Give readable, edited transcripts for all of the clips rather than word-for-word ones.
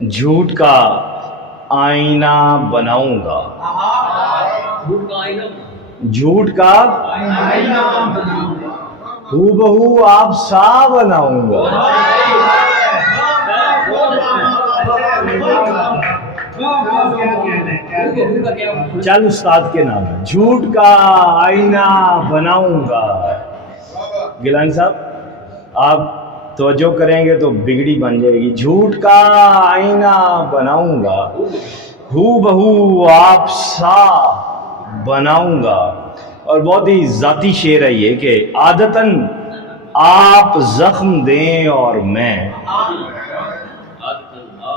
جھوٹ کا آئینہ بناؤں گا، جھوٹ کا ہو بہو آپ سا بناؤں گا۔ چل استاد کے نام ہے، جھوٹ کا آئینہ بناؤں گا۔ گیلانی صاحب آپ توجہ کریں گے تو بگڑی بن جائے گی۔ جھوٹ کا آئینہ بناؤں گا، ہو بہو آپ سا بناؤں گا۔ اور بہت ہی ذاتی شعر ہے یہ کہ عادتاً آپ زخم دیں اور میں،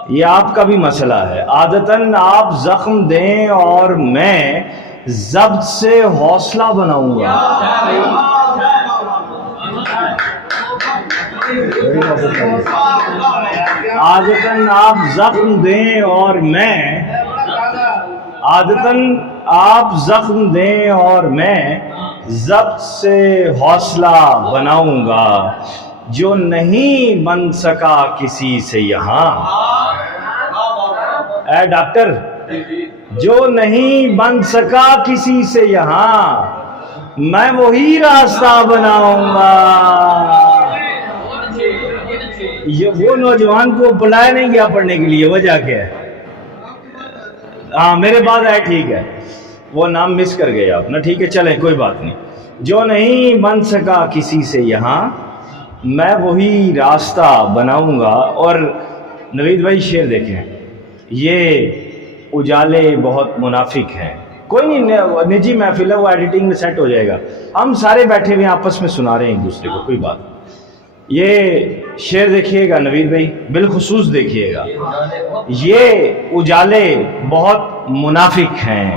یہ آپ کا بھی مسئلہ ہے، عادتاً آپ زخم دیں اور میں ضبط سے حوصلہ بناؤں گا۔ عادتاً آپ زخم دیں اور میں، عادتاً آپ زخم دیں اور میں ضبط سے حوصلہ بناؤں گا۔ جو نہیں بن سکا کسی سے یہاں، اے ڈاکٹر، جو نہیں بن سکا کسی سے یہاں، میں وہی راستہ بناؤں گا۔ یہ وہ نوجوان کو بلایا نہیں گیا پڑھنے کے لیے، وجہ کیا ہے؟ ہاں میرے بعد ہے، ٹھیک ہے، وہ نام مس کر گئے آپ نا، ٹھیک ہے چلیں کوئی بات نہیں۔ جو نہیں بن سکا کسی سے یہاں، میں وہی راستہ بناؤں گا۔ اور نوید بھائی شعر دیکھیں، یہ اجالے بہت منافق ہیں۔ کوئی نہیں، نجی محفل ہے، وہ ایڈیٹنگ میں سیٹ ہو جائے گا، ہم سارے بیٹھے ہوئے آپس میں سنا رہے ہیں ایک دوسرے کو، کوئی بات نہیں۔ یہ شعر دیکھیے گا نوید بھائی، بالخصوص دیکھیے گا، یہ اجالے بہت منافق ہیں،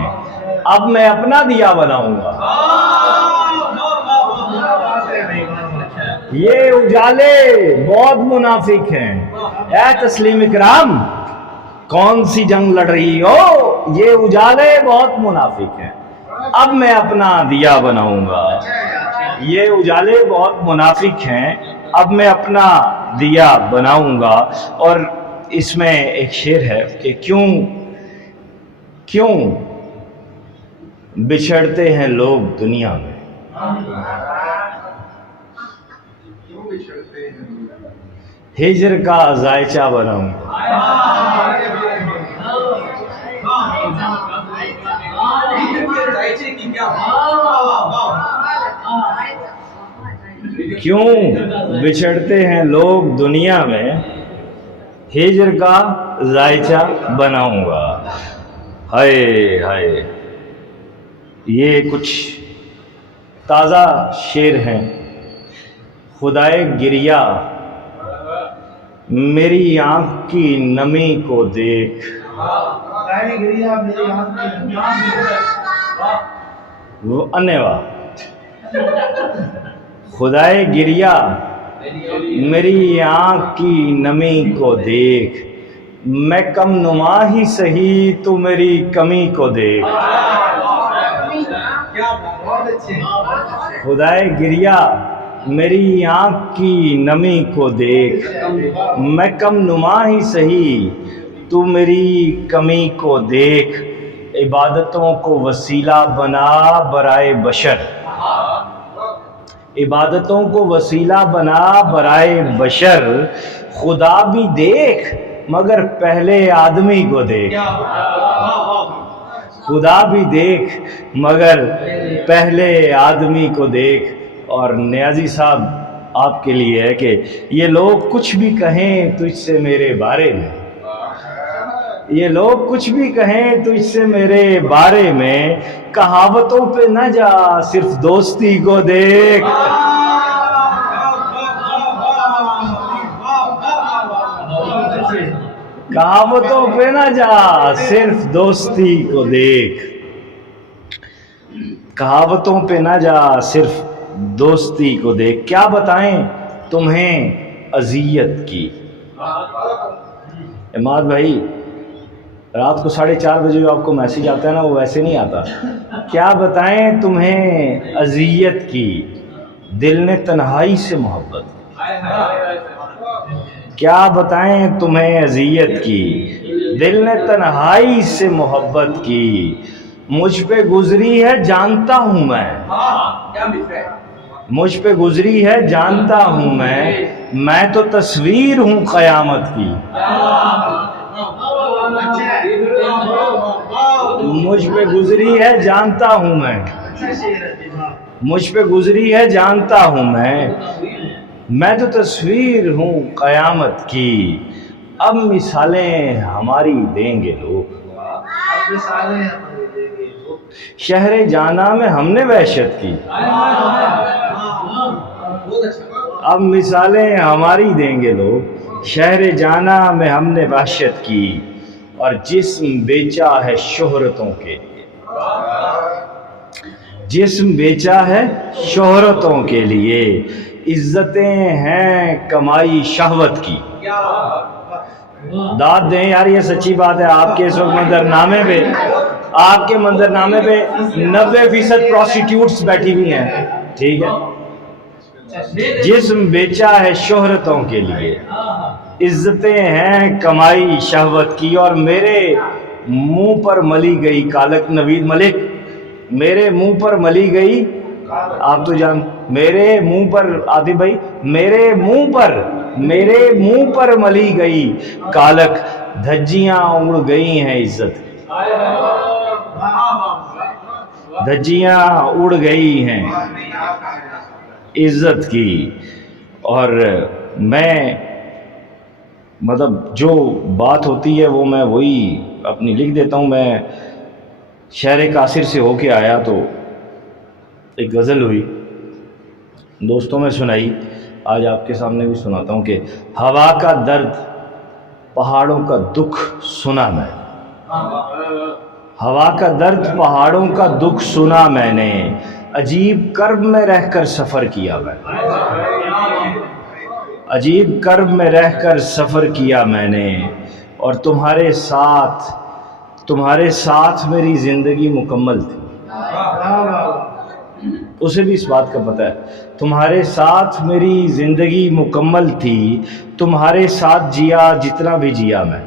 اب میں اپنا دیا بناؤں گا۔ یہ اجالے بہت منافق ہیں، اے تسلیم اکرام کون سی جنگ لڑ رہی ہو، یہ اجالے بہت منافق ہیں، اب میں اپنا دیا بناؤں گا۔ یہ اجالے بہت منافق ہیں، اب میں اپنا دیا بناؤں گا۔ اور اس میں ایک شعر ہے کہ کیوں بچھڑتے ہیں لوگ دنیا میں، ہجر کا ذائچہ بناؤں گا۔ کیوں بچھڑتے ہیں لوگ دنیا میں، ہجر کا ذائچہ بناؤں گا۔ ہائے ہائے، یہ کچھ تازہ شعر ہیں۔ خدائے گریہ میری آنکھ کی نمی کو دیکھ، وہ انیوا، خدائے گریہ میری آنکھ کی نمی کو دیکھ، میں کم نما ہی سہی تو میری کمی کو دیکھ۔ خدائے گریہ میری آنکھ کی نمی کو دیکھ، میں کم نما ہی سہی تو میری کمی کو دیکھ۔ عبادتوں کو وسیلہ بنا برائے بشر، عبادتوں کو وسیلہ بنا برائے بشر، خدا بھی دیکھ مگر پہلے آدمی کو دیکھ، خدا بھی دیکھ مگر پہلے آدمی کو دیکھ۔ اور نیازی صاحب آپ کے لیے ہے کہ یہ لوگ کچھ بھی کہیں تجھ سے میرے بارے میں، یہ لوگ کچھ بھی کہیں تجھ سے میرے بارے میں، کہاوتوں پہ نہ جا صرف دوستی کو دیکھ۔ کہاوتوں پہ نہ جا صرف دوستی کو دیکھ، کہاوتوں پہ نہ جا صرف دوستی کو دیکھ۔ کیا بتائیں تمہیں اذیت کی، عماد بھائی رات کو 4:30 بجے جو آپ کو میسیج آتا ہے نا، وہ ویسے نہیں آتا۔ کیا بتائیں تمہیں اذیت کی، دل نے تنہائی سے محبت، کیا بتائیں تمہیں اذیت کی، دل نے تنہائی سے محبت کی، مجھ پہ گزری ہے جانتا ہوں میں، مجھ پہ گزری ہے جانتا ہوں میں تو تصویر ہوں قیامت کی، مجھ پہ گزری ہے جانتا ہوں میں، مجھ پہ گزری ہے جانتا ہوں میں تو تصویر ہوں قیامت کی، اب مثالیں ہماری دیں گے لوگ، شہر جانا میں ہم نے وحشت کی، اب مثالیں ہماری دیں گے لوگ، شہر جانا میں ہم نے وحشت کی، اور جسم بیچا ہے شہرتوں کے لیے، جسم بیچا ہے شہرتوں کے لیے، عزتیں ہیں کمائی شہوت کی۔ داد دیں یار، یہ سچی بات ہے۔ آپ کے اس وقت منظرنامے پہ، آپ کے منظرنامے پہ 90% پروسٹیٹیوٹس بیٹھی ہوئی ہیں، ٹھیک ہے؟ جسم بیچا ہے شہرتوں کے لیے، عزتیں ہیں کمائی شہوت کی، اور میرے منہ پر ملی گئی کالک، نوید ملک، میرے منہ پر ملی گئی، آپ تو جان، میرے منہ پر، عاطف بھائی، میرے منہ پر ملی گئی کالک، دھجیاں اڑ گئی ہیں عزت کی، دھجیاں اڑ گئی ہیں عزت کی۔ اور میں مطلب جو بات ہوتی ہے وہ میں وہی اپنی لکھ دیتا ہوں۔ میں شہر قاصر سے ہو کے آیا تو ایک غزل ہوئی، دوستوں میں سنائی، آج آپ کے سامنے بھی سناتا ہوں کہ ہوا کا درد پہاڑوں کا دکھ سنا میں، ہوا کا درد پہاڑوں کا دکھ سنا میں نے، عجیب کرب میں رہ کر سفر کیا میں، عجیب کرب میں رہ کر سفر کیا میں نے، اور تمہارے ساتھ میری زندگی مکمل تھی۔ اسے بھی اس بات کا پتہ ہے، تمہارے ساتھ میری زندگی مکمل تھی، تمہارے ساتھ جیا جتنا بھی جیا میں،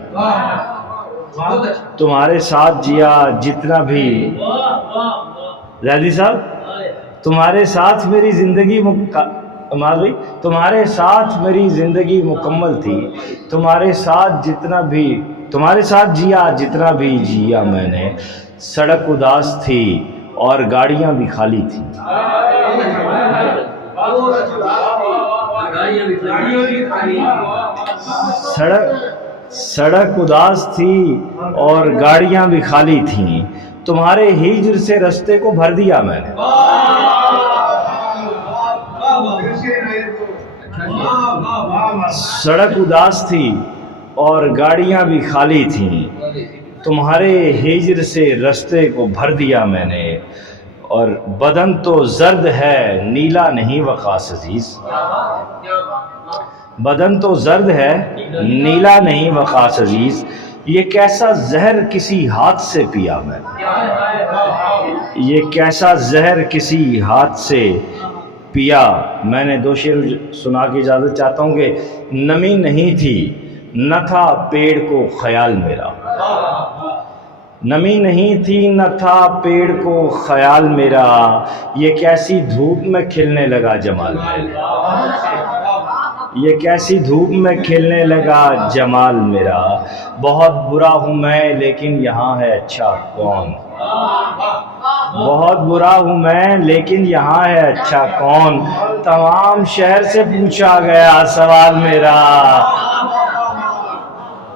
تمہارے ساتھ جیا جتنا بھی، زیدی صاحب، تمہارے ساتھ میری زندگی تمہارے ساتھ میری زندگی مکمل تھی، تمہارے ساتھ جیا جتنا بھی جیا میں نے، سڑک اداس تھی اور گاڑیاں بھی خالی تھیں، سڑک اداس تھی اور گاڑیاں بھی خالی تھیں، تمہارے ہجر سے رستے کو بھر دیا میں نے، سڑک اداس تھی اور گاڑیاں بھی خالی تھیں، تمہارے ہجر سے رستے کو بھر دیا میں نے، اور بدن تو زرد ہے نیلا نہیں وقاص عزیز، بدن تو زرد ہے نیلا نہیں وقاص عزیز، یہ کیسا زہر کسی ہاتھ سے پیا میں، یہ کیسا زہر کسی ہاتھ سے پیا میں نے۔ دو شعر سنا کے اجازت چاہتا ہوں کہ نمی نہیں تھی نہ تھا پیڑ کو خیال میرا، نمی نہیں تھی نہ تھا پیڑ کو خیال میرا، یہ کیسی دھوپ میں کھلنے لگا جمال میرا، یہ کیسی دھوپ میں کھلنے لگا جمال میرا، بہت برا ہوں میں لیکن یہاں ہے اچھا کون، بہت برا ہوں میں لیکن یہاں ہے اچھا کون، تمام شہر سے پوچھا گیا سوال میرا،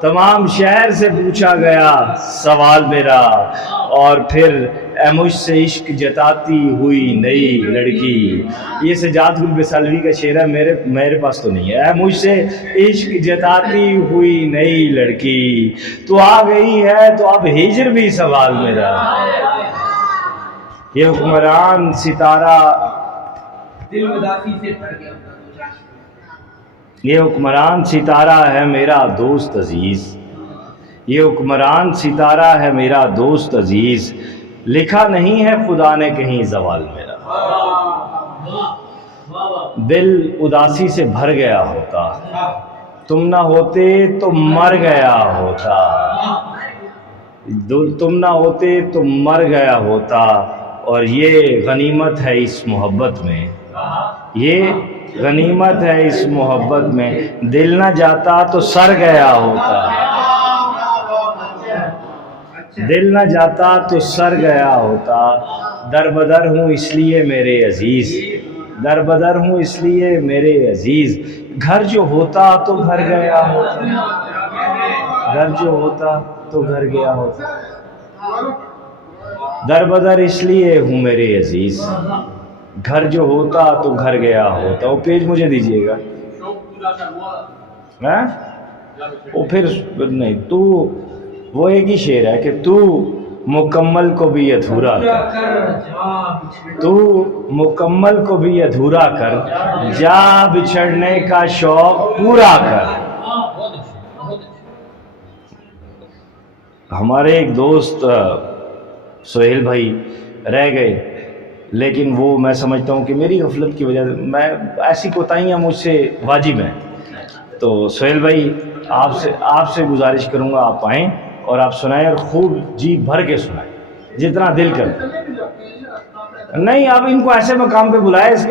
تمام شہر سے پوچھا گیا سوال میرا، اور پھر اے مجھ سے عشق جتاتی ہوئی نئی لڑکی، یہ سجاد گل بسلوی کا شعر ہے، میرے پاس تو نہیں ہے۔ اے مجھ سے عشق جتاتی ہوئی نئی لڑکی، تو آ گئی ہے تو اب ہجر بھی سوال میرا، یہ حکمران ستارہ، یہ حکمران ستارہ ہے میرا دوست عزیز، یہ حکمران ستارہ ہے میرا دوست عزیز، لکھا نہیں ہے خدا نے کہیں زوال میرا، دل اداسی سے بھر گیا ہوتا تم نہ ہوتے تو مر گیا ہوتا، تم نہ ہوتے تو مر گیا ہوتا، اور یہ غنیمت ہے اس محبت میں، یہ غنیمت ہے اس محبت میں، دل نہ جاتا تو سر گیا ہوتا، دل نہ جاتا تو سر گیا ہوتا، در بدر ہوں اس لیے میرے عزیز، در بدر ہوں اس لیے میرے عزیز، گھر جو ہوتا تو گھر گیا ہوتا، گھر جو ہوتا تو گھر گیا ہوتا، در بدر اس لیے ہوں میرے عزیز، گھر جو ہوتا تو گھر گیا ہوتا۔ وہ پیج مجھے دیجیے گا، وہ پھر نہیں، تو وہ ایک ہی شعر ہے کہ تو مکمل کو بھی ادھورا کر، تو مکمل کو بھی ادھورا کر، جا بچھڑنے کا شوق پورا کر۔ ہمارے ایک دوست سہیل بھائی رہ گئے، لیکن وہ میں سمجھتا ہوں کہ میری غفلت کی وجہ سے، میں ایسی کوتاہیاں مجھ سے واجب ہیں، تو سہیل بھائی آپ سے گزارش کروں گا آپ آئیں اور آپ سنائیں، اور خوب جی بھر کے سنائیں جتنا دل کرے۔ نہیں، آپ ان کو ایسے مقام پہ بلائے اس کے